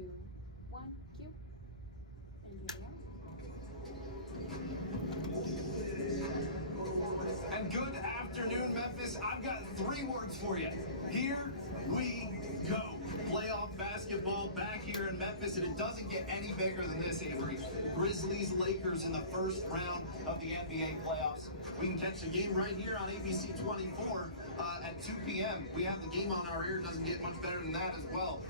2, 1, cue. And here we are. And good afternoon, Memphis. I've got 3 words for you. Here we go. Playoff basketball back here in Memphis, and it doesn't get any bigger than this, Avery. Grizzlies, Lakers in the first round of the NBA playoffs. We can catch the game right here on ABC 24 at 2 p.m. We have the game on our air. It doesn't get much better than that as well.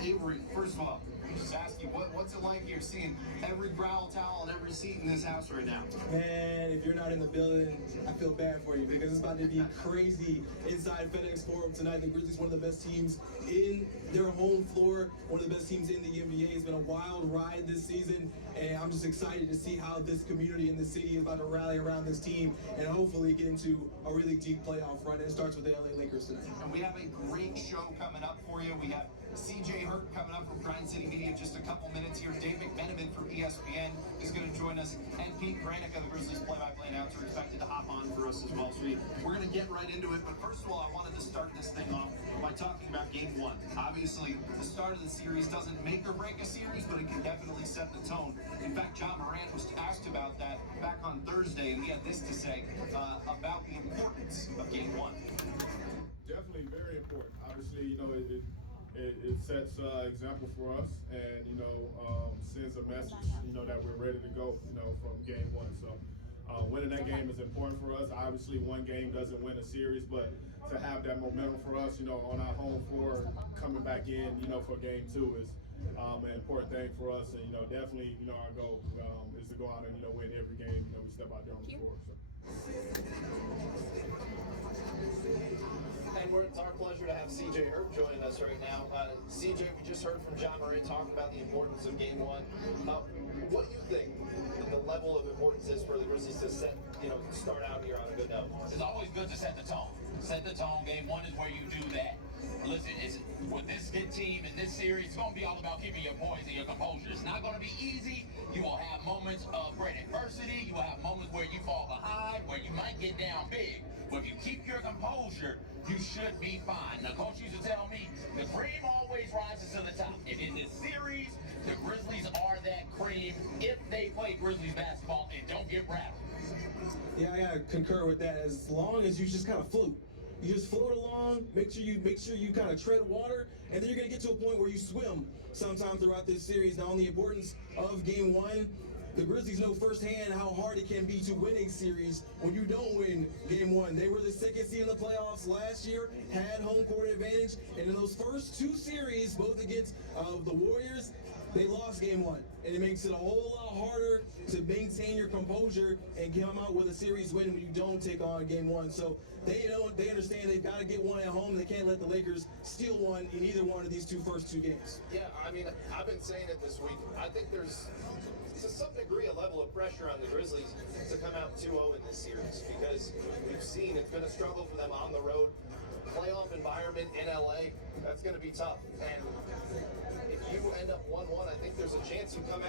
Avery, first of all, let me just ask you, what's it like here seeing every growl towel and every seat in this house right now? Man, if you're not in the building, I feel bad for you because it's about to be crazy inside FedEx Forum tonight. The Grizzlies, one of the best teams in their home floor, one of the best teams in the NBA. It's been a wild ride this season, and I'm just excited to see how this community in the city is about to rally around this team and hopefully get into a really deep playoff run. And it starts with the LA Lakers tonight. And we have a great show coming up for you. We have CJ Hurt coming up from Grind City Media in just a couple minutes here. Dave McMenamin from ESPN is going to join us, and Pete Granica, the Grizzlies play-by-play announcer, expected to hop on for us as well. So we're going to get right into it. But first of all, I wanted to start this thing off by talking about Game 1. Obviously, the start of the series doesn't make or break a series, but it can definitely set the tone. In fact, John Morant was asked about that back on Thursday, and he had this to say about the importance of Game 1. Definitely very important. Obviously, you know, it sets example for us, and you know, sends a message, you know, that we're ready to go, you know, from Game 1. So winning that game is important for us. Obviously, one game doesn't win a series, but to have that momentum for us, you know, on our home floor, coming back in, you know, for Game 2 is an important thing for us. And you know, definitely, you know, our goal is to go out and, you know, win every game, you know, we step out there on the floor. So. And it's our pleasure to have CJ Hurt joining us right now. CJ, we just heard from John Morant talking about the importance of Game 1. What do you think the level of importance is for the Grizzlies to set, you know, start out here on a good note? It's always good to set the tone. Set the tone. Game 1 is where you do that. Listen, with this good team in this series, it's going to be all about keeping your poise and your composure. It's not going to be easy. You will have moments of great adversity. You will have moments where you fall behind, where you might get down big. But if you keep your composure, you should be fine. Now, Coach used to tell me, the cream always rises to the top. And in this series, the Grizzlies are that cream if they play Grizzlies basketball and don't get rattled. Yeah, I gotta concur with that. As long as you just kind of float. You just float along, make sure you kind of tread water, and then you're gonna get to a point where you swim sometime throughout this series. Now, on the importance of Game 1, the Grizzlies know firsthand how hard it can be to win a series when you don't win Game 1. They were the second seed in the playoffs last year, had home court advantage, and in those first 2 series, both against the Warriors, they lost Game 1. And it makes it a whole lot harder to maintain your composure and come out with a series win when you don't take on Game 1. So they understand they've got to get one at home. They can't let the Lakers steal one in either one of these first two games. Yeah, I mean, I've been saying it this week. I think there's, to some degree, a level of pressure on the Grizzlies to come out 2-0 in this series because we've seen it's been a struggle for them on the road. Playoff environment in LA, that's going to be tough. And if you end up 1-1, I think there's a chance you come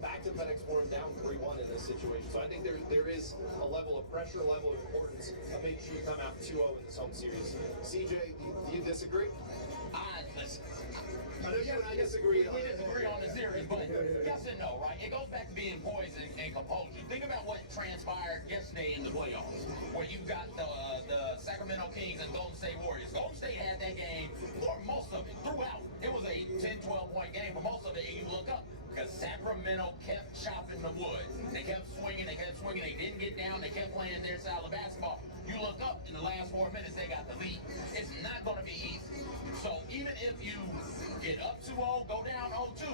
back to FedEx Forum down 3-1 in this situation. So I think there is a level of pressure, a level of importance of making sure you come out 2-0 in this home series. CJ, do you disagree? Listen, I know you and I disagree. We disagree on the series, but yes and no, right? It goes back to being poised and composure. Think about what transpired yesterday in the playoffs, where you got the Sacramento Kings and Golden State Warriors. Golden State had that game for most of it, throughout. It was a 10, 12-point game for most of it, and you look up, because Sacramento kept chopping the wood. They kept swinging, they didn't get down, they kept playing their style of basketball. You look up, in the last 4 minutes, they got the lead. It's not going to be easy. So even if you get up 2-0, go down 0-2,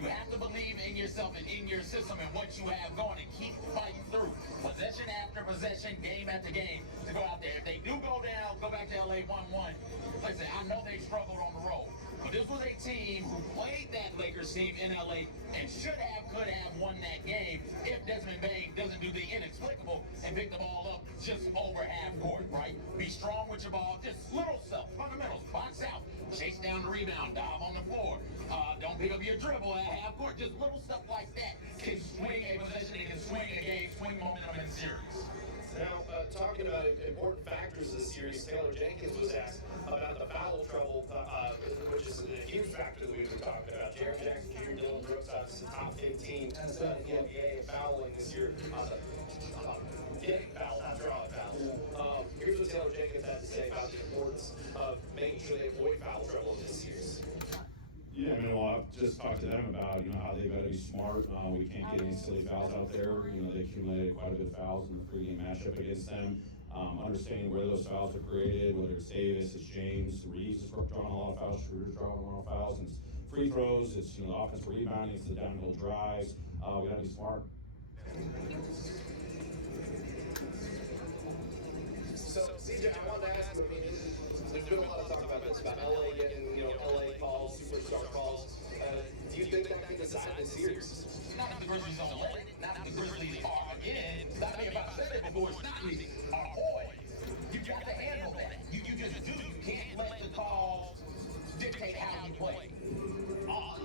you have to believe in yourself and in your system and what you have going and keep fighting through. Possession after possession, game after game, to go out there. If they do go down, go back to LA 1-1. Like I said, I know they struggled on the road. But this was a team who played that Lakers team in LA and could have won that game if Desmond Bane doesn't do the inexplicable and pick the ball up just over half court, right? Be strong with your ball, just little stuff, fundamentals, box out, chase down the rebound, dive on the floor, don't pick up your dribble at half court, just little stuff like that can swing a possession, it can swing a game, swing momentum in the series. Now, talking about important factors of the series, Taylor Jenkins was asked about the foul trouble, which is a huge factor that we've been talking about. just talked to them about, how they've got to be smart. We can't get any silly fouls out there. They accumulated quite a bit of fouls in the pregame matchup against them. Understanding where those fouls are created, whether it's Davis, it's James, Reeves is drawing a lot of fouls, Schroeder's drawing a lot of fouls, and it's free throws, it's, the offensive rebounding, it's the downhill drives. We got to be smart. So, CJ, I wanted to ask you, there's been a lot of talk about this, about LA getting, LA calls, superstar calls. Do you think that can decide this series? Not if the Grizzlies don't let it. Not if the Grizzlies are, again, I mean, if I said it before, it's not easy. Our boys, you got to handle that. You just do. You can't let the calls dictate how you play.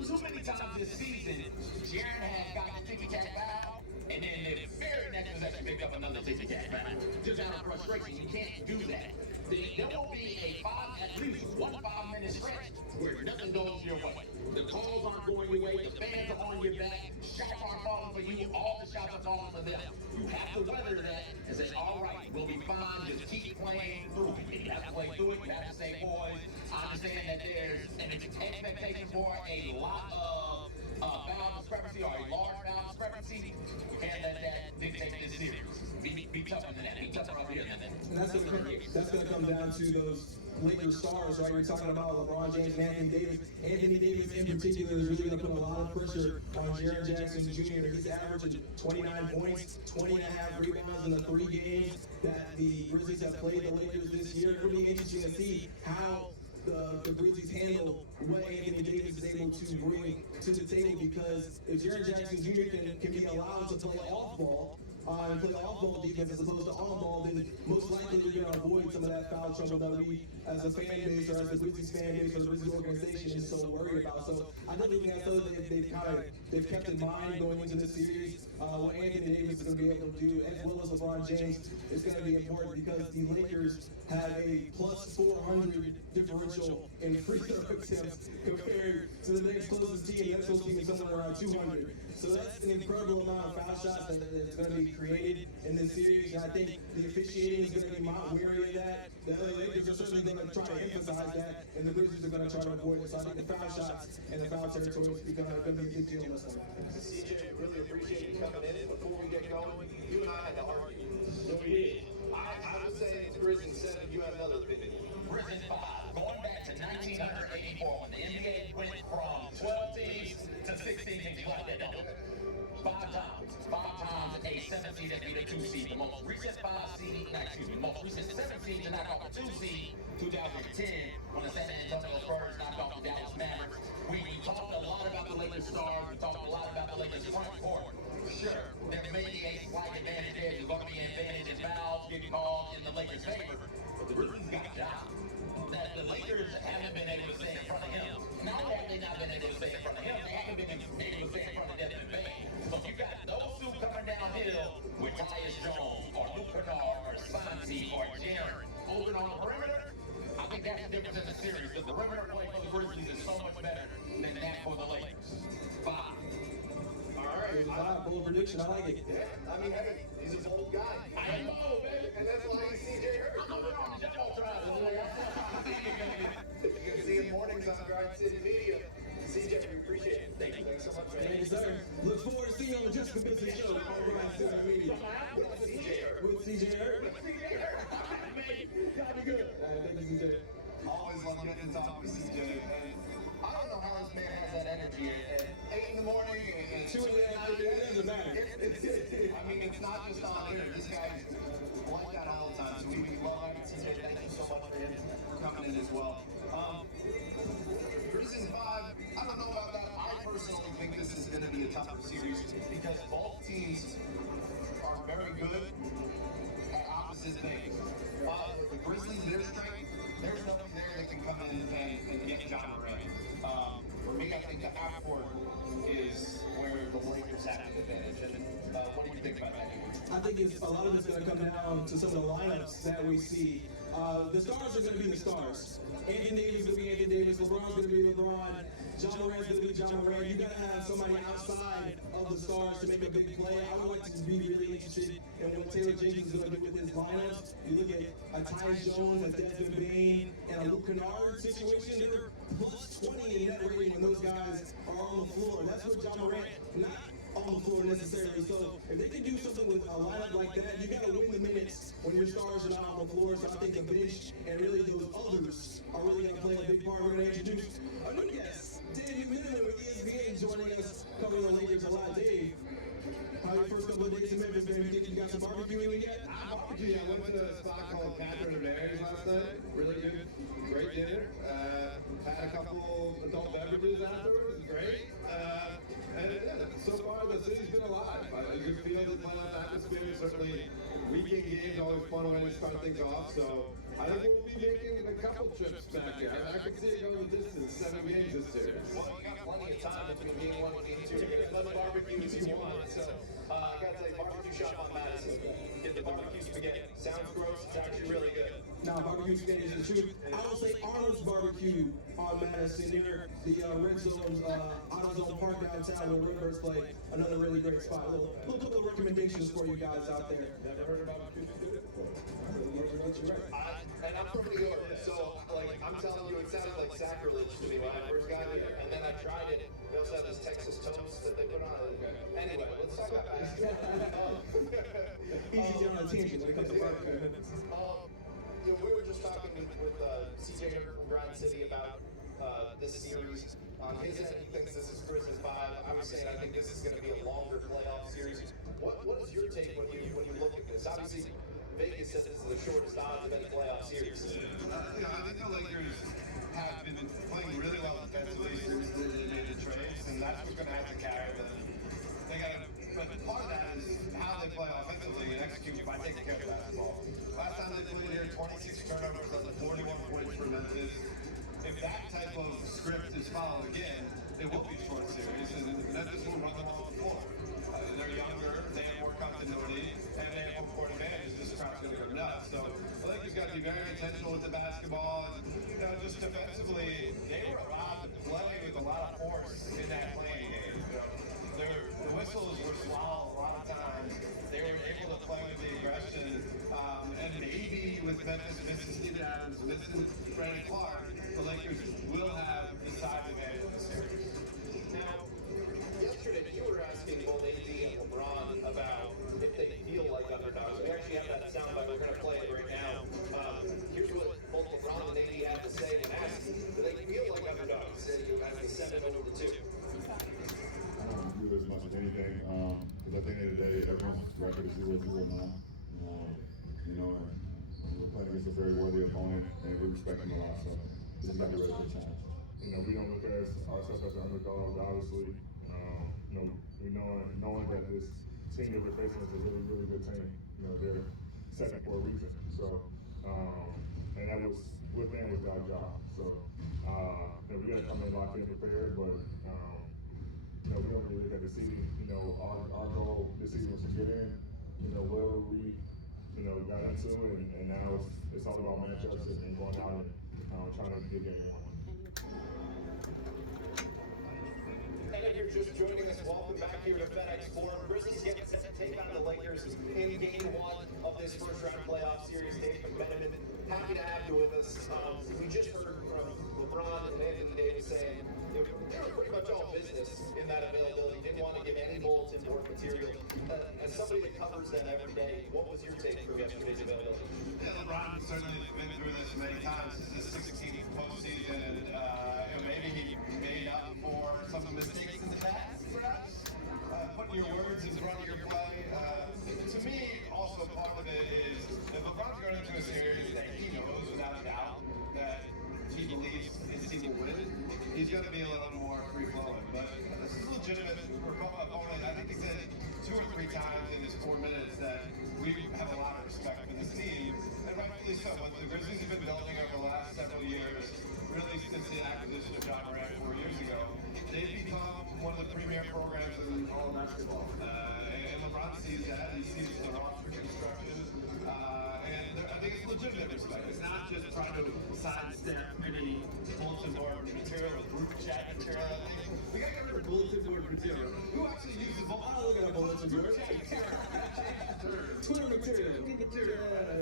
Too many times this season, Jaren has got the ticky-tack foul, and then the very next possession picked up another ticky-tack foul. Just out of frustration, you can't do that. There will be at least 1 5-minute stretch where nothing goes your way. The calls aren't going your way, the fans are on your back, shots aren't falling for you, all the shots are falling for them. You have to weather that and say, all right, we'll be fine, just keep playing through it. You have to play through it, you have to say, boys, I understand that there's an expectation for a lot of foul discrepancy or a large foul discrepancy. You can't let that dictate this series. Be tougher than that. Be tougher over here than that. And that's going to come down to those Lakers stars, right? You're talking about LeBron James and Anthony Davis. Anthony Davis in particular is really going to put a lot of pressure on Jaren Jackson Jr. He's averaging 29 points, 20.5 rebounds in the 3 games that the Grizzlies have played the Lakers this year. It'll be interesting to see how the Grizzlies handle what Anthony Davis is able to bring to the table, because if Jaren Jackson Jr. can be allowed to play off ball, and play off-ball defense as opposed to on-ball, then most likely you're going to avoid some of that foul trouble that we, as a fan base or as the Grizzlies fan base or the Grizzlies organization, is so worried about. So I don't think that's something they've kept in mind going into this series. What Anthony Davis is going to be able to do, as well as LeBron James, is going to be important, because the Lakers have a plus 400 differential in free throw attempts compared to the next closest team. The next closest team is somewhere around 200. So that's an incredible amount of foul shots that's going to be created in this series. And I think the officiating is going to be wary of that. The LA Lakers are certainly going to try to emphasize that, and the Grizzlies are going to try to avoid it. So I think the foul shots and the foul territory is going to be a big deal in this one. CJ, really appreciate you coming in. Before we get going, you and I had to argue. So we did. I would say it's Grizz in 7. You have another opinion. Grizz in 5. Going back to 1984, when the NBA went from 12 teams to 16 teams. You like that, don't you? 5 times a 7 seed that beat a 2 seed. The most recent 5 seed, the most recent 7 seed to knock off a 2 seed, 2010, when the San Antonio Spurs knocked off the Dallas Mavericks. We talked a lot about the Lakers stars. We talked a lot about the Lakers front court. Sure, there may be a slight advantage there. There's going to be an advantage in fouls getting called in the Lakers' favor. But the Grizzlies got a job that the Lakers haven't been able to stay in front of him. Not only have they not been able to stay in front of him, they haven't been able to stay in front of Devin Bay. So if you got those two coming downhill with Tyus Jones or Luke Kennard or Santi or Jaren holding on the perimeter, I think that's the difference in the series. The perimeter play for the Grizzlies is so much better than that for the Lakers. 5. All right. Bold prediction. I like it. Yeah, I mean, he's a bold guy. I know, baby. And that's why he's CJ Hurt. You can see him mornings on Grind City Media. CJ, we appreciate it. Thank you. Thanks so much, man. Thank you, sir. Look forward to seeing you on the Jessica Benson show on Grind City Media. With CJ Hurt. With CJ Hurt. Gotta be good. Thank you, CJ. Always love getting to talk with CJ. I don't know how this man has that energy at 8 in the morning and 2 in the afternoon, it doesn't matter. I mean, it's not just on here. This guy's like that all the time. So we love having CJ. Thank you so much for him for coming in as well. Grizz in 5, I don't know about that. I personally think this is going to be a tougher series because both teams are very good at opposite things. The Grizzlies, their strength, there's nothing there that can come in and get John Morant. For me, I think the half court is where the Lakers have the advantage. And what do you you think about that? I think a lot of it's going to come down to some of the lineups that we see. The stars are going to be the stars. Anthony Davis is going to be Anthony Davis. LeBron's going to be LeBron. John Morant's going to be John Morant. You got to have somebody outside of the stars to make a big play. I would like to be really interested in what Taylor Jenkins is going to do with his lineups. You look at a Tyus Jones, a Desmond Bane, and a Luke Kennard situation. They're plus 20 in that rating when those guys are on the floor. That's what John Morant, not on the floor necessarily. So if they can do something with a lineup like that, you got to win the minutes when your stars are not on the floor. So I think the bench and really those others are really going to play a big part. We're going to introduce a new guest, Dave Miller with ESPN, joining us, covering the Lakers a lot. Dave, how your first couple of days in Memphis, baby? You got some barbecue in yet? Barbecue. I went to a spot called Catherine and Mary's last night. Really good, great dinner. Had a couple adult beverages afterwards. It was great. And yeah, so far the city's been alive. I just feel the playoff atmosphere. Certainly, weekend games always fun when we start things off. So I think we'll be making a couple trips back here. I can see it going the distance. 7 games this series. Well, you got plenty of time between game 1 and game 2. You get as much barbecue as you want. So I got to say, barbecue shop on Madison. Get the barbecue spaghetti. Sounds gross. It's actually really good. Now, barbecue spaghetti is the truth. I would say Arnold's Barbecue on Madison near the Red Zone's AutoZone Park downtown where Redbirds play. Another really great spot. A little couple of recommendations for you guys out there. Never heard about it. And I'm from New York, so like I'm telling you, it sounded like sacrilege to me when I first got here. And then I tried it. They also have this Texas toast that they put on it. Anyway, let's talk about basketball. Easy to on a tangent when it comes to barbecue. You know, we were just talking with CJ from Grind City about this series. On his end, he thinks this is Grizz's 5. I was saying I think this is going to be a longer playoff series. What is your take when you look at this? Obviously, Vegas says this is the shortest odds of any playoff series. You know, I think the Lakers have been playing really well defensively since they made the trades, and that's what's going to have to carry them. They got to, but part of that is how they play offensively and execute by taking care of basketball. Last time they played here, 26 turnovers on the 41 points for Memphis. If that type of script is followed again, it will be a short series, and Memphis will run them off the floor. They're younger, they have more continuity, and they have home court advantage. This crowd's going to go nuts. So the Lakers got to be very intentional with the basketball. And, you know, just defensively, they were allowed to play with a lot of force in that playing game. You know, the whistles were swallowed a lot of times. They were able to play with the aggression. And maybe with Memphis missing Steven Adams, missing Brandon Clark, the Lakers will have the size advantage in the series. Now, yesterday you were asking both AD and LeBron about if they feel like underdogs. We actually have that soundbite. We're going to play it right now. Here's what both LeBron and AD had to say when asked, do they feel like underdogs as they send it over the 2? I don't do as much as anything, because at the end of the day, everyone's record is 0-0 now. You know, and we're playing against a very worthy opponent, and we respect them a lot, so just got to be ready for the challenge. You know, we don't look at ourselves as the underdogs, obviously. You know, we knowing that this team that we're facing is a really, really good team. You know, they're second for a reason. So, and that was with man with our job. So, you know, we got to come in locked in prepared, but you know, we don't really look at the season. You know, our goal this season was to get in. You know, where we, you know, got into it, and now it's all about matchups and going out and trying to get game 1. And if you're just joining us, welcome back here to FedEx Forum. Grizzlies get set to take on the Lakers in game 1 of this first-round playoff series. Dave McMenamin, happy to have you with us. We just heard from LeBron and Anthony Davis saying they were pretty much all business in that availability. Didn't want to give any bulletin board material. As somebody that covers them every day, what was your take from yesterday's availability? Yeah, LeBron certainly been through this many times. This is his 16th postseason. Maybe he made up for some mistakes in the past, perhaps. Putting your words in front of your play. To me, also part of it is if LeBron's going into a series that he knows without a doubt that he believes his team will win, he's going to be a little more free-flowing. But this is legitimate for opponent. I think he said 2 or 3 times in his 4 minutes that we have a lot of respect for this team, and rightfully so. What the Grizzlies have been building over the last several years, really since the acquisition of John Morant 4 years ago, they've become one of the premier programs in all of basketball. And LeBron sees that. He sees the roster construction. And I think it's legitimate respect. It's not just trying to sidestep any bulletin board material, group chat material. We got to get rid of bulletin board material. Who actually uses bulletin board? I look at a bulletin board. Twitter material. Yeah.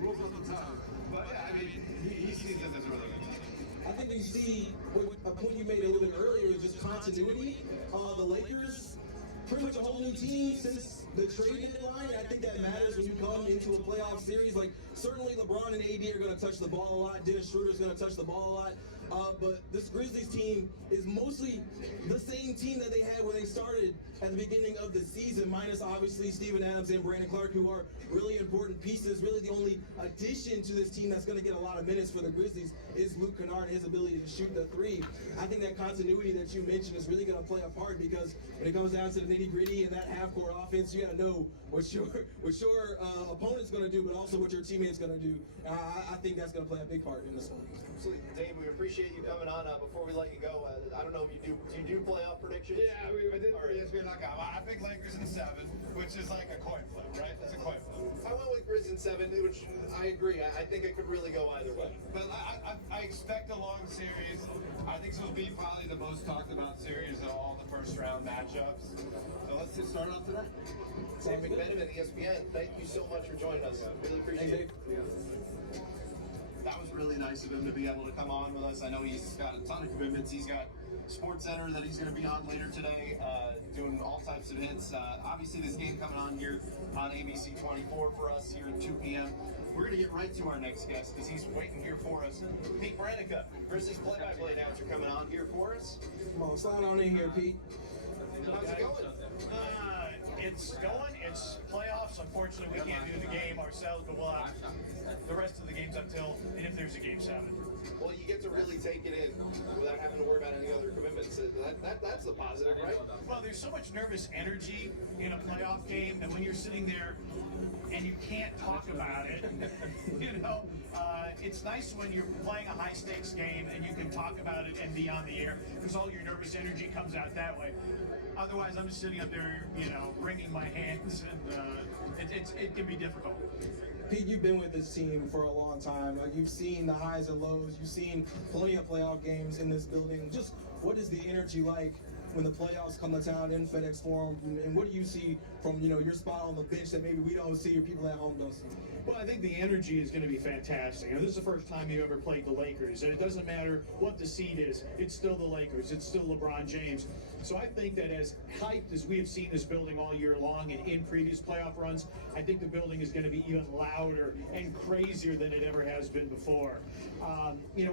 Rules on the top. But yeah, I mean, he sees this as really good. I think you see what a point you made a little bit earlier is just continuity. The Lakers, pretty much a whole new team since the trade deadline. I think that matters when you come into a playoff series. Like, certainly LeBron and AD are going to touch the ball a lot. Dennis Schroeder's going to touch the ball a lot. But this Grizzlies team is mostly the same team that they had when they started at the beginning of the season, minus obviously Steven Adams and Brandon Clark, who are really important pieces. Really the only addition to this team that's going to get a lot of minutes for the Grizzlies is Luke Kennard and his ability to shoot the three. I think that continuity that you mentioned is really going to play a part, because when it comes down to the nitty-gritty and that half-court offense, you got to know what your opponent's going to do, but also what your teammate's going to do. I think that's going to play a big part in this one. Absolutely. Dave, we appreciate you coming on. Before we let you go, I don't know if do you do playoff predictions? Yeah, I did for ESPN. I picked Lakers in 7, which is like a coin flip, right? It's a coin flip. I went with Grizz in 7, which I agree. I think it could really go either way. But I expect a long series. I think this will be probably the most talked about series of all the first round matchups. So let's just start off today. Dave McMenamin, ESPN, thank you so much for joining us. Really appreciate it. That was really nice of him to be able to come on with us. I know he's got a ton of commitments. He's got Sports Center that he's going to be on later today, doing all types of hits. Obviously, this game coming on here on ABC 24 for us here at 2 p.m. We're going to get right to our next guest because he's waiting here for us. Pete Branica, Grizzlies play-by-play announcer, coming on here for us. Come on, slide on in here, Pete. How's it going? It's going. It's playoffs. Unfortunately, we can't do the game ourselves, but we'll have the rest of the games until, and if there's a game 7. Well, you get to really take it in without having to worry about any other commitments. That's the positive, right? Well, there's so much nervous energy in a playoff game, and when you're sitting there and you can't talk about it, it's nice when you're playing a high-stakes game and you can talk about it and be on the air, because all your nervous energy comes out that way. Otherwise, I'm just sitting up there, wringing my hands, and it can be difficult. Pete, you've been with this team for a long time. You've seen the highs and lows. You've seen plenty of playoff games in this building. Just what is the energy like when the playoffs come to town in FedEx Forum? And what do you see from your spot on the bench that maybe we don't see or people at home don't see? Well, I think the energy is going to be fantastic. This is the first time you ever played the Lakers, and it doesn't matter what the seed is. It's still the Lakers. It's still LeBron James. So I think that as hyped as we have seen this building all year long and in previous playoff runs, I think the building is going to be even louder and crazier than it ever has been before.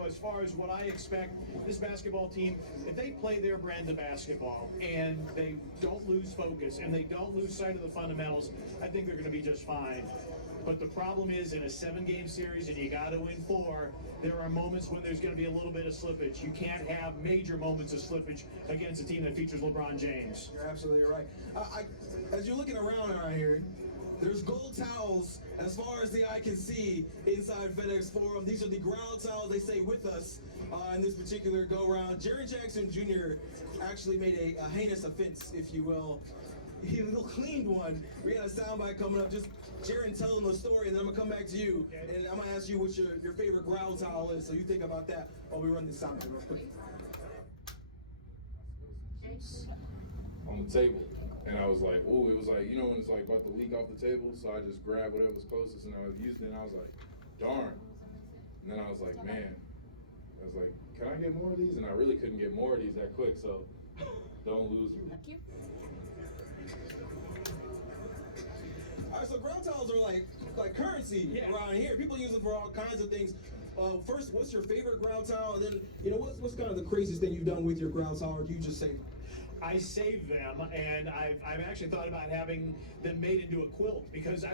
As far as what I expect, this basketball team, if they play their brand of basketball and they don't lose focus and they don't lose sight of the fundamentals, I think they're going to be just fine. But the problem is, in a 7-game series and you got to win 4, there are moments when there's going to be a little bit of slippage. You can't have major moments of slippage against a team that features LeBron James. You're absolutely right. As you're looking around here, there's gold towels as far as the eye can see inside FedEx Forum. These are the ground towels they say with us in this particular go-round. Jaren Jackson Jr. actually made a heinous offense, if you will. He cleaned one. We got a soundbite coming up. Just Jaren telling the story, and then I'm gonna come back to you, and I'm gonna ask you what your favorite ground towel is. So you think about that while we run this soundbite real quick. On the table, and I was like, oh, it was like, when it's like about to leak off the table, so I just grabbed whatever was closest and I used it, and I was like, darn. And then I was like, man, can I get more of these? And I really couldn't get more of these that quick, so don't lose them. Thank you. All right, so ground towels are like currency around here. People use them for all kinds of things. First, what's your favorite ground towel? And then, what's kind of the craziest thing you've done with your ground towel, or do you just save them? I save them, and I've actually thought about having them made into a quilt, because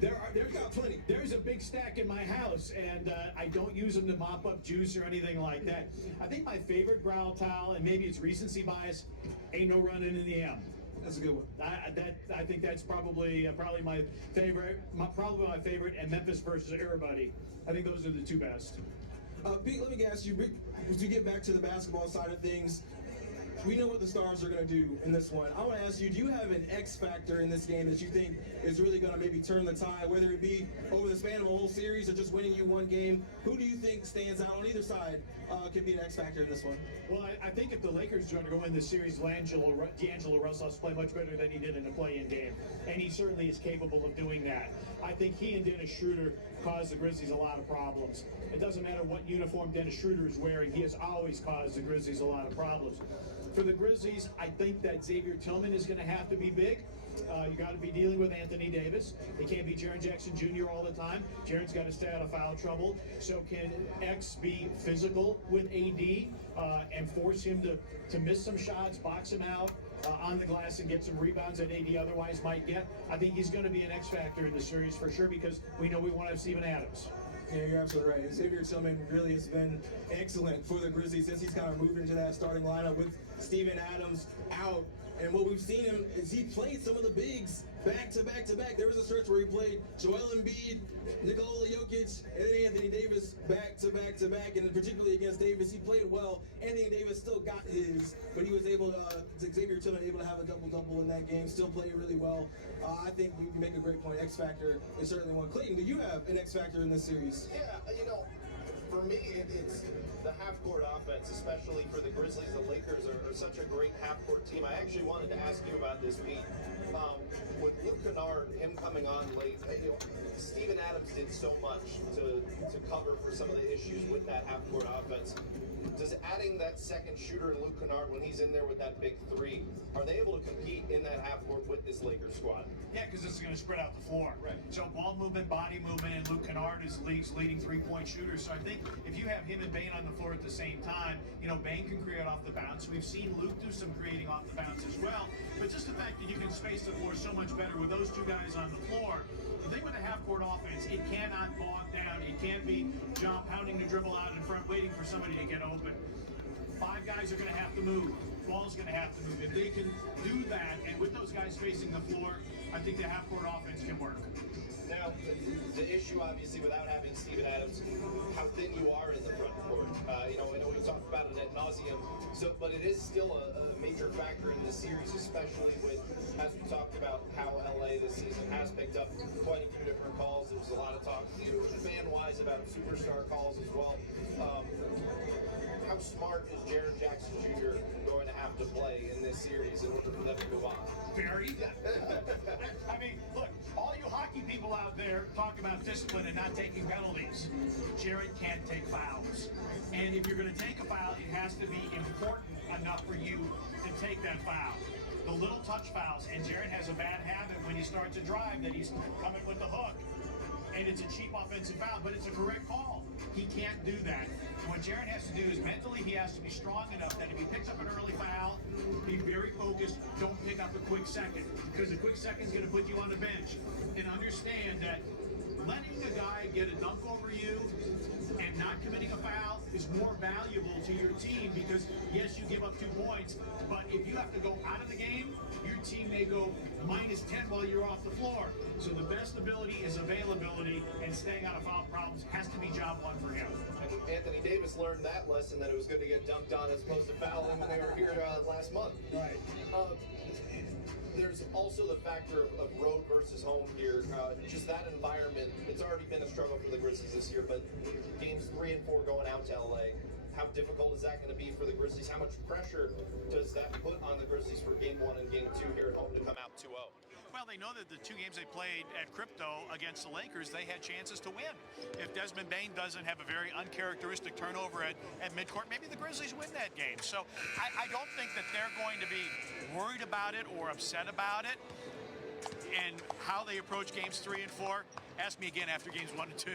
there's a big stack in my house, and I don't use them to mop up juice or anything like that. I think my favorite ground towel, and maybe it's recency bias, ain't no running in the M. That's a good one. I think that's probably my favorite. Probably my favorite, and Memphis versus everybody. I think those are the 2 best. Pete, let me ask you, to get back to the basketball side of things, we know what the Stars are going to do in this one. I want to ask you, do you have an X factor in this game that you think is really going to maybe turn the tide, whether it be over the span of a whole series or just winning you one game? Who do you think stands out on either side can be an X factor in this one? Well, I think if the Lakers are going to go in this series, D'Angelo Russell has played much better than he did in the play-in game, and he certainly is capable of doing that. I think he and Dennis Schroeder caused the Grizzlies a lot of problems. It doesn't matter what uniform Dennis Schroeder is wearing, he has always caused the Grizzlies a lot of problems. For the Grizzlies, I think that Xavier Tillman is going to have to be big. You got to be dealing with Anthony Davis. It can't be Jaren Jackson Jr. all the time. Jaren's got to stay out of foul trouble. So can X be physical with AD and force him to miss some shots, box him out on the glass and get some rebounds that AD otherwise might get? I think he's going to be an X factor in the series for sure, because we know we want to have Steven Adams. Yeah, you're absolutely right. Xavier Tillman really has been excellent for the Grizzlies since he's kind of moved into that starting lineup with Steven Adams out. And what we've seen him is he played some of the bigs back to back to back. There was a stretch where he played Joel Embiid, Nikola Jokic, and then Anthony Davis back to back to back. And particularly against Davis, he played well. Anthony Davis still got his, but he was able to, Xavier Tillman able to have a double-double in that game, still played really well. I think we make a great point. X Factor is certainly one. Clayton, do you have an X Factor in this series? Yeah, you know, for me, it's the half-court offense, especially for the Grizzlies. The Lakers are such a great half-court team. I actually wanted to ask you about this, Pete. With Luke Kennard, him coming on late, you know, Steven Adams did so much to cover for some of the issues with that half-court offense. Does adding that second shooter, Luke Kennard, when he's in there with that big three, are they able to compete in that half-court with this Lakers squad? Yeah, because this is going to spread out the floor. Right. So ball movement, body movement, and Luke Kennard is the league's leading three-point shooter. So I think if you have him and Bane on the floor at the same time, you know, Bane can create off the bounce. We've seen Luke do some creating off the bounce as well. But just the fact that you can space the floor so much better with those two guys on the floor. The thing with a half-court offense, it cannot bog down. It can't be John pounding the dribble out in front, waiting for somebody to get open. 5 guys are going to have to move. Ball's going to have to move. If they can do that, and with those guys facing the floor, I think the half-court offense can work. Now, the issue, obviously, without having Steven Adams, how thin you are in the front court. You know, I know we talked about it ad nauseum, but it is still a major factor in this series, especially with, as we talked about, how LA this season has picked up quite a few different calls. There was a lot of talk, fan-wise, about superstar calls as well. How smart is Jaren Jackson Jr. going to have to play in this series in order for them to move on? Very. I mean, look, all you hockey people out there talk about discipline and not taking penalties. Jaren can't take fouls. And if you're going to take a foul, it has to be important enough for you to take that foul. The little touch fouls, and Jaren has a bad habit when he starts a drive that he's coming with the hook. And it's a cheap offensive foul, but it's a correct call. He can't do that. What Jaren has to do is mentally he has to be strong enough that if he picks up an early foul, be very focused, don't pick up a quick second, because the quick second is going to put you on the bench. And understand that letting a guy get a dunk over you and not committing a foul is more valuable to your team, because yes, you give up 2 points, but if you have to go out of the game, your team may go -10 while you're off the floor. So the best ability is availability, and staying out of foul problems has to be job one for him. And Anthony Davis learned that lesson, that it was good to get dunked on as opposed to fouling when they were here last month. Right. There's also the factor of road versus home here. Just that environment, it's already been a struggle for the Grizzlies this year, but games 3 and 4 going out to LA, how difficult is that going to be for the Grizzlies? How much pressure does that put on the Grizzlies for game 1 and game 2 here at home to come out 2-0? Well, they know that the 2 games they played at Crypto against the Lakers, they had chances to win. If Desmond Bane doesn't have a very uncharacteristic turnover at midcourt, maybe the Grizzlies win that game. So I don't think that they're going to be worried about it or upset about it. And how they approach games 3 and 4, ask me again after games 1 and 2.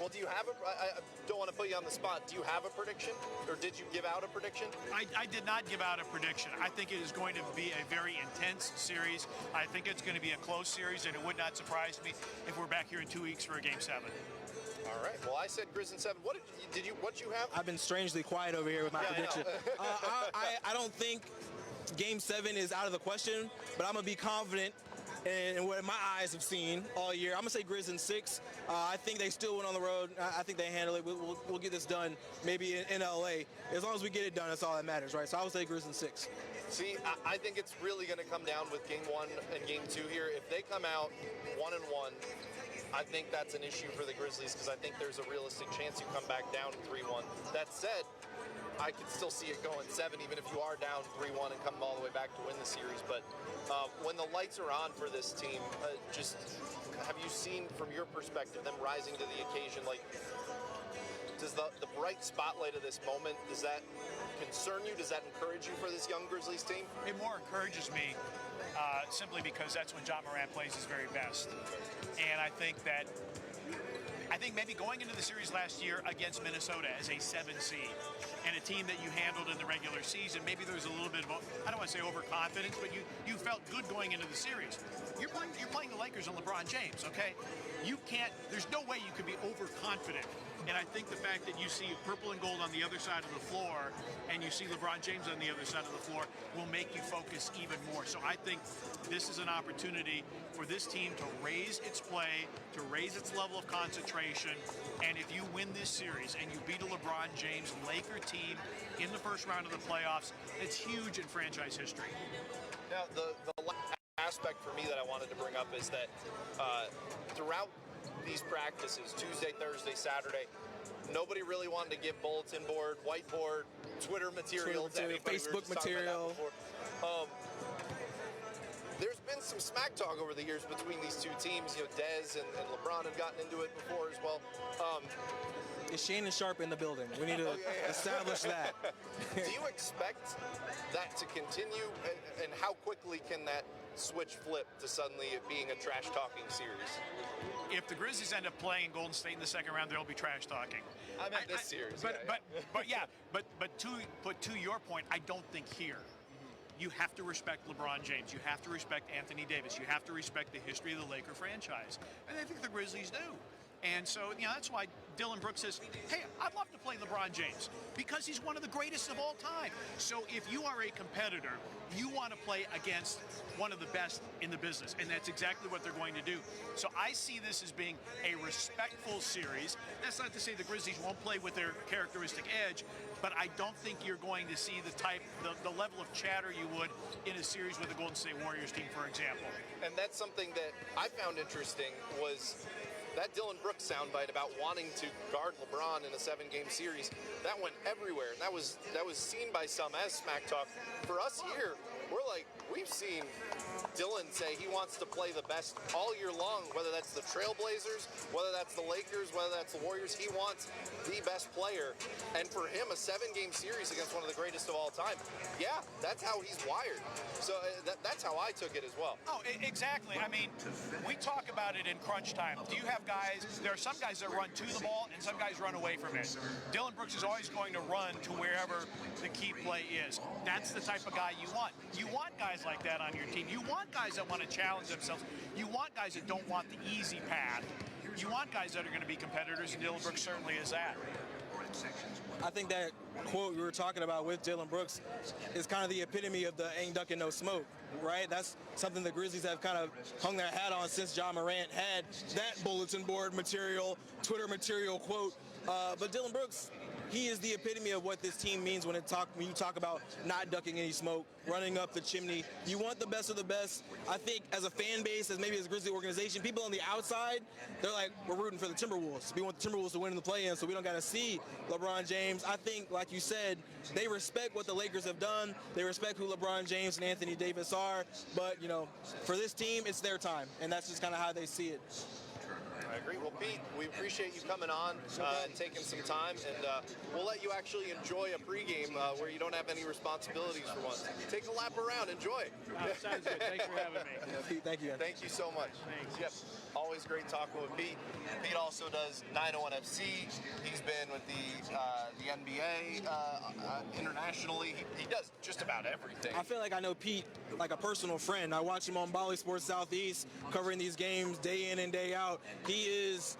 Well, do you have I don't want to put you on the spot. Do you have a prediction, or did you give out a prediction? I did not give out a prediction. I think it is going to be a very intense series. I think it's going to be a close series, and it would not surprise me if we're back here in 2 weeks for a game 7. All right. Well, I said Grizz in 7. What did you have? I've been strangely quiet over here with my prediction. I don't think Game 7 is out of the question, but I'm going to be confident and what my eyes have seen all year, I'm going to say Grizz in 6. I think they still win on the road. I think they handle it. We'll get this done maybe in LA. As long as we get it done, that's all that matters, right? So I would say Grizz in 6. See, I think it's really going to come down with Game 1 and Game 2 here. If they come out 1-1, I think that's an issue for the Grizzlies because I think there's a realistic chance you come back down 3-1. That said, I could still see it going 7, even if you are down 3-1 and come all the way back to win the series. But when the lights are on for this team, just have you seen from your perspective them rising to the occasion? Like, does the bright spotlight of this moment, does that concern you? Does that encourage you for this young Grizzlies team? It more encourages me simply because that's when John Morant plays his very best. And I think maybe going into the series last year against Minnesota as a 7 seed and a team that you handled in the regular season, maybe there was a little bit of, I don't want to say overconfidence, but you felt good going into the series. You're playing the Lakers and LeBron James, okay? There's no way you could be overconfident. And I think the fact that you see purple and gold on the other side of the floor and you see LeBron James on the other side of the floor will make you focus even more. So I think this is an opportunity for this team to raise its play, to raise its level of concentration. And if you win this series and you beat a LeBron James Laker team in the first round of the playoffs, it's huge in franchise history. Now, the last aspect for me that I wanted to bring up is that throughout these practices, Tuesday, Thursday, Saturday, nobody really wanted to give bulletin board, whiteboard, Twitter material, Facebook material. There's been some smack talk over the years between these two teams. You know, Dez and LeBron have gotten into it before as well. Is Shannon Sharp in the building? We need to establish that. Do you expect that to continue? And how quickly can that switch flip to suddenly it being a trash-talking series? If the Grizzlies end up playing Golden State in the second round, there'll be trash talking. I meant this series. But to your point, I don't think here. You have to respect LeBron James. You have to respect Anthony Davis. You have to respect the history of the Laker franchise. And I think the Grizzlies do. And so, that's why Dylan Brooks says, hey, I'd love to play LeBron James because he's one of the greatest of all time. So if you are a competitor, you want to play against one of the best in the business, and that's exactly what they're going to do. So I see this as being a respectful series. That's not to say the Grizzlies won't play with their characteristic edge, but I don't think you're going to see the level of chatter you would in a series with the Golden State Warriors team, for example. And that's something that I found interesting was that Dylan Brooks soundbite about wanting to guard LeBron in a 7-game series. That went everywhere, and that was seen by some as smack talk. For us here, we've seen Dylan say he wants to play the best all year long, whether that's the Trailblazers, whether that's the Lakers, whether that's the Warriors. He wants the best player. And for him, a 7-game series against one of the greatest of all time, yeah, that's how he's wired. So that's how I took it as well. Oh, exactly. I mean, we talk about it in crunch time. Do you have guys, there are some guys that run to the ball and some guys run away from it. Dylan Brooks is always going to run to wherever the key play is. That's the type of guy you want. You want guys like that on your team. You want guys that want to challenge themselves. You want guys that don't want the easy path. You want guys that are going to be competitors, and Dylan Brooks certainly is that. I think that quote we were talking about with Dylan Brooks is kind of the epitome of the ain't ducking no smoke, right? That's something the Grizzlies have kind of hung their hat on since John Morant had that bulletin board material, Twitter material quote. But Dylan Brooks, he is the epitome of what this team means when you talk about not ducking any smoke, running up the chimney. You want the best of the best. I think as a fan base, as maybe as a Grizzly organization, people on the outside, they're like, we're rooting for the Timberwolves. We want the Timberwolves to win in the play-in, so we don't got to see LeBron James. I think, like you said, they respect what the Lakers have done. They respect who LeBron James and Anthony Davis are. But, for this team, it's their time, and that's just kind of how they see it. I agree. Well, Pete, we appreciate you coming on and taking some time, and we'll let you actually enjoy a pregame where you don't have any responsibilities for once. Take a lap around, enjoy. Sounds good. Thanks for having me. Yeah, Pete, thank you. Thank you so much. Thanks. Yep. Always great talking with Pete. Pete also does 901 FC. He's been with the NBA internationally. He does just about everything. I feel like I know Pete like a personal friend. I watch him on Bally Sports Southeast covering these games day in and day out. He is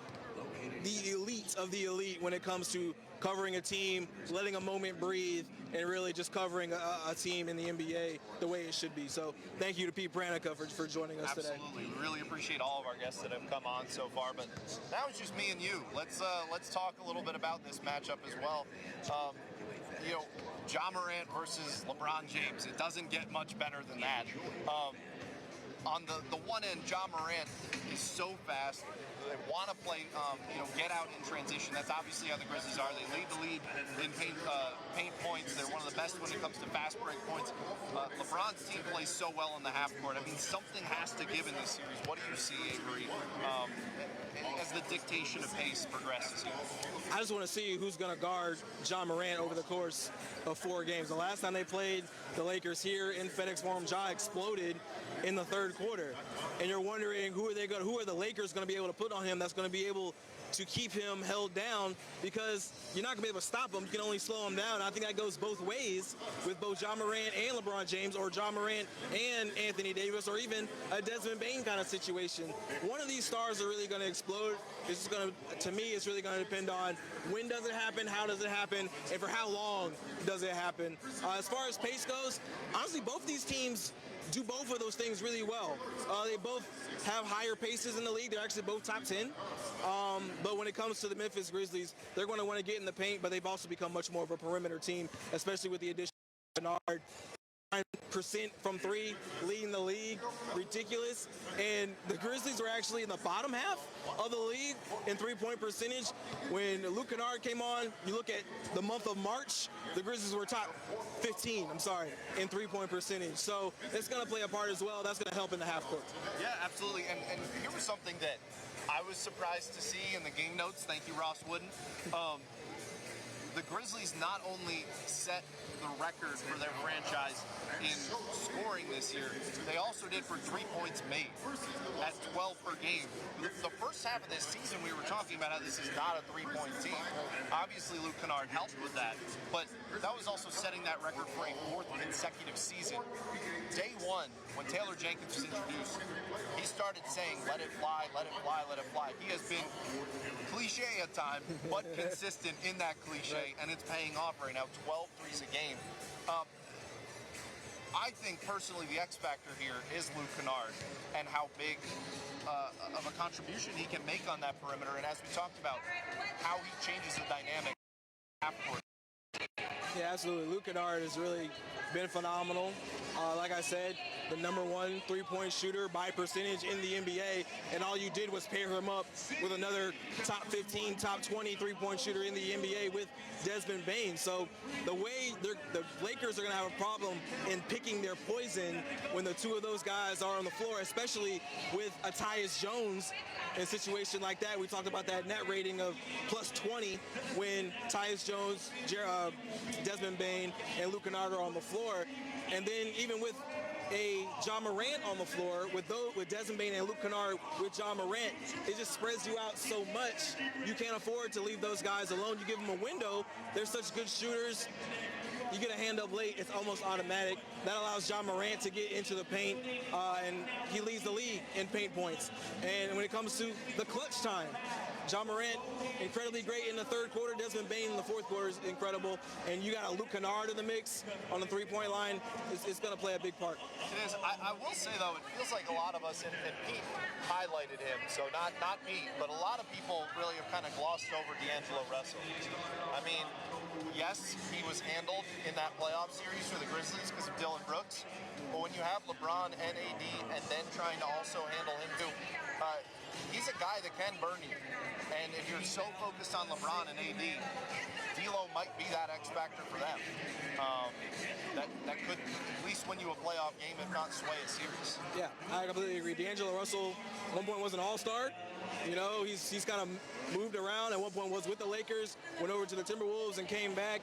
the elite of the elite when it comes to covering a team, letting a moment breathe, and really just covering a team in the NBA the way it should be. So thank you to Pete Pranica for joining us today. Absolutely. We really appreciate all of our guests that have come on so far, but now it's just me and you. Let's talk a little bit about this matchup as well. You know, Ja Morant versus LeBron James. It doesn't get much better than that. On the one end, Ja Morant is so fast. They want to play, get out in transition. That's obviously how the Grizzlies are. They lead the league in paint points. They're one of the best when it comes to fast break points. LeBron's team plays so well in the half court. I mean, something has to give in this series. What do you see, Avery, as the dictation of pace progresses here? I just want to see who's going to guard Ja Morant over the course of 4 games. The last time they played the Lakers here in FedEx Forum, Ja exploded in the third quarter. And you're wondering who are the Lakers going to be able to put on him that's going to be able to keep him held down, because you're not going to be able to stop him. You can only slow him down. I think that goes both ways with both Ja Morant and LeBron James, or Ja Morant and Anthony Davis, or even a Desmond Bane kind of situation. One of these stars are really going to explode. It's going to me, it's really going to depend on when does it happen, how does it happen, and for how long does it happen. As far as pace goes, honestly, both these teams do both of those things really well. They both have higher paces in the league. They're actually both top 10. But when it comes to the Memphis Grizzlies, they're going to want to get in the paint, but they've also become much more of a perimeter team, especially with the addition of Bernard. 9% from 3, leading the league, ridiculous. And the Grizzlies were actually in the bottom half of the league in 3-point percentage. When Luke Kennard came on, you look at the month of March, the Grizzlies were top 15, in 3-point percentage. So it's going to play a part as well. That's going to help in the half court. Yeah, absolutely. And here was something that I was surprised to see in the game notes. Thank you, Ross Wooden. The Grizzlies not only set the record for their franchise in scoring this year, they also did for 3 points made at 12 per game. The first half of this season, we were talking about how this is not a 3-point team. Obviously, Luke Kennard helped with that, but that was also setting that record for a 4th consecutive season. Day 1, when Taylor Jenkins was introduced, he started saying, let it fly, let it fly, let it fly. He has been cliche at times, but consistent in that cliche, and it's paying off right now. 12 threes a game. I think personally the X factor here is Luke Kennard and how big of a contribution he can make on that perimeter, and as we talked about, how he changes the dynamic afterward. Yeah, absolutely. Luke Kennard has really been phenomenal. Like I said, the #1 3-point shooter by percentage in the NBA, and all you did was pair him up with another top 15, top 20 3-point shooter in the NBA with Desmond Bane. So the way the Lakers are going to have a problem in picking their poison when the two of those guys are on the floor, especially with a Tyus Jones in a situation like that. We talked about that net rating of +20 when Tyus Jones, Desmond Bane, and Luke Kennard are on the floor. And then even with a Ja Morant on the floor, with Desmond Bane and Luke Kennard with Ja Morant, it just spreads you out so much. You can't afford to leave those guys alone. You give them a window. They're such good shooters. You get a hand up late, it's almost automatic. That allows Ja Morant to get into the paint, and he leads the league in paint points. And when it comes to the clutch time, Ja Morant, incredibly great in the third quarter. Desmond Bane in the fourth quarter is incredible. And you got a Luke Kennard in the mix on the 3-point line. It's going to play a big part. It is. I will say, though, it feels like a lot of us, and Pete highlighted him, so not Pete, but a lot of people really have kind of glossed over D'Angelo Russell. I mean, yes, he was handled in that playoff series for the Grizzlies because of Dylan Brooks, but when you have LeBron and AD and then trying to also handle him too, he's a guy that can burn you. And if you're so focused on LeBron and AD, D'Lo might be that X factor for them. That could at least win you a playoff game, if not sway a series. Yeah, I completely agree. D'Angelo Russell at one point was an all-star. You know, he's kind of moved around. At one point was with the Lakers, went over to the Timberwolves and came back.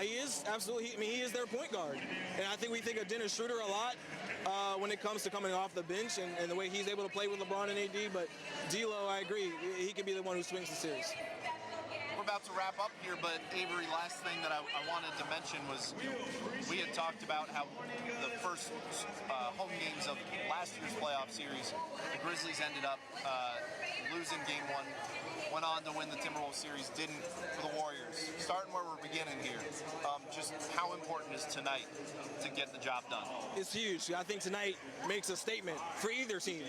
He is absolutely, he is their point guard. And I think we think of Dennis Schroeder a lot when it comes to coming off the bench and the way he's able to play with LeBron and AD. But D'Lo, I agree, he could be the one who swings the series. We're about to wrap up here, but Avery, last thing that I wanted to mention was we had talked about how the first home games of last year's playoff series, the Grizzlies ended up losing game 1, went on to win the Timberwolves series, didn't for the Warriors. Starting where we're beginning here, just how important is tonight to get the job done? It's huge. I think tonight makes a statement for either team.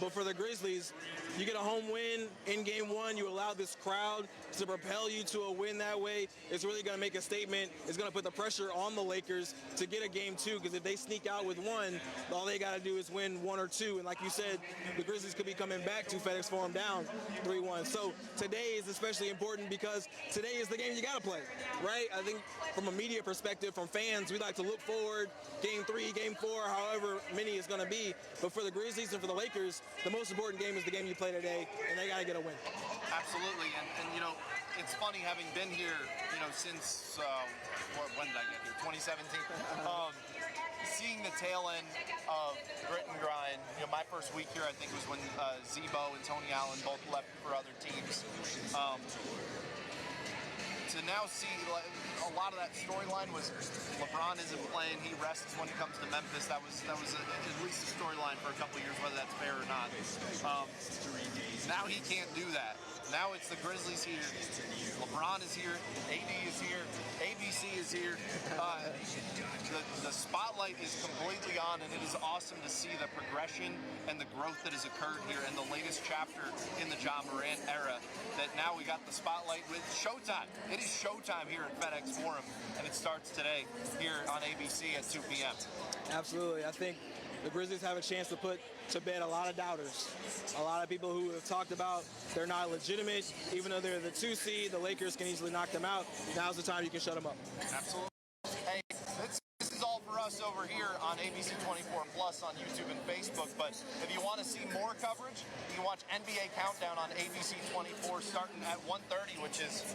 But for the Grizzlies, you get a home win in game one. You allow this crowd to propel you to a win that way. It's really going to make a statement. It's going to put the pressure on the Lakers to get a game two, because if they sneak out with one, all they got to do is win one or two. And like you said, the Grizzlies could be coming back to FedEx Forum down 3-1. So today is especially important because today is the game you got to play, right? I think from a media perspective, from fans, we like to look forward, game 3, game 4, however many it's going to be. But for the Grizzlies and for the Lakers, the most important game is the game you play today, and they got to get a win. Absolutely, and you know, it's funny having been here, you know, since, when did I get here, 2017? Seeing the tail end of grit and grind, you know, my first week here I think was when Zebo and Tony Allen both left for other teams. To now see a lot of that storyline was LeBron isn't playing, he rests when he comes to Memphis. That was at least a storyline for a couple of years, whether that's fair or not. Now he can't do that. Now it's the Grizzlies here. LeBron is here. AD is here. ABC is here. The spotlight is completely on, and it is awesome to see the progression and the growth that has occurred here in the latest chapter in the Ja Morant era. That now we got the spotlight with showtime. It is showtime here at FedEx Forum, and it starts today here on ABC at 2 p.m. Absolutely. I think the Grizzlies have a chance to put to bed a lot of doubters. A lot of people who have talked about they're not legitimate, even though they're the 2 seed, the Lakers can easily knock them out. Now's the time you can shut them up. Absolutely. Hey, this is all for us over here on ABC 24 Plus on YouTube and Facebook, but if you want to see more coverage, you can watch NBA Countdown on ABC 24 starting at 1:30, which is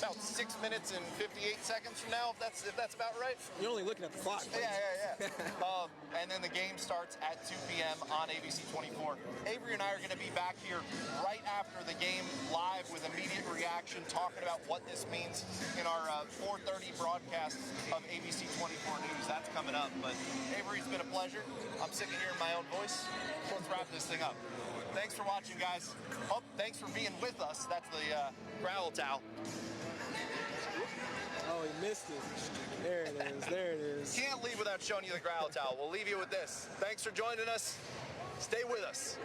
about 6 minutes and 58 seconds from now, if that's about right. You're only looking at the clock. Yeah. And then the game starts at 2 p.m. on ABC 24. Avery and I are going to be back here right after the game live with immediate reaction, talking about what this means in our 4:30 broadcast of ABC 24 News. That's coming up. But Avery, it's been a pleasure. I'm sick of hearing my own voice. So let's wrap this thing up. Thanks for watching, guys. Oh, thanks for being with us. That's the growl towel. Oh, he missed it. There it is. There it is. Can't leave without showing you the growl towel. We'll leave you with this. Thanks for joining us. Stay with us.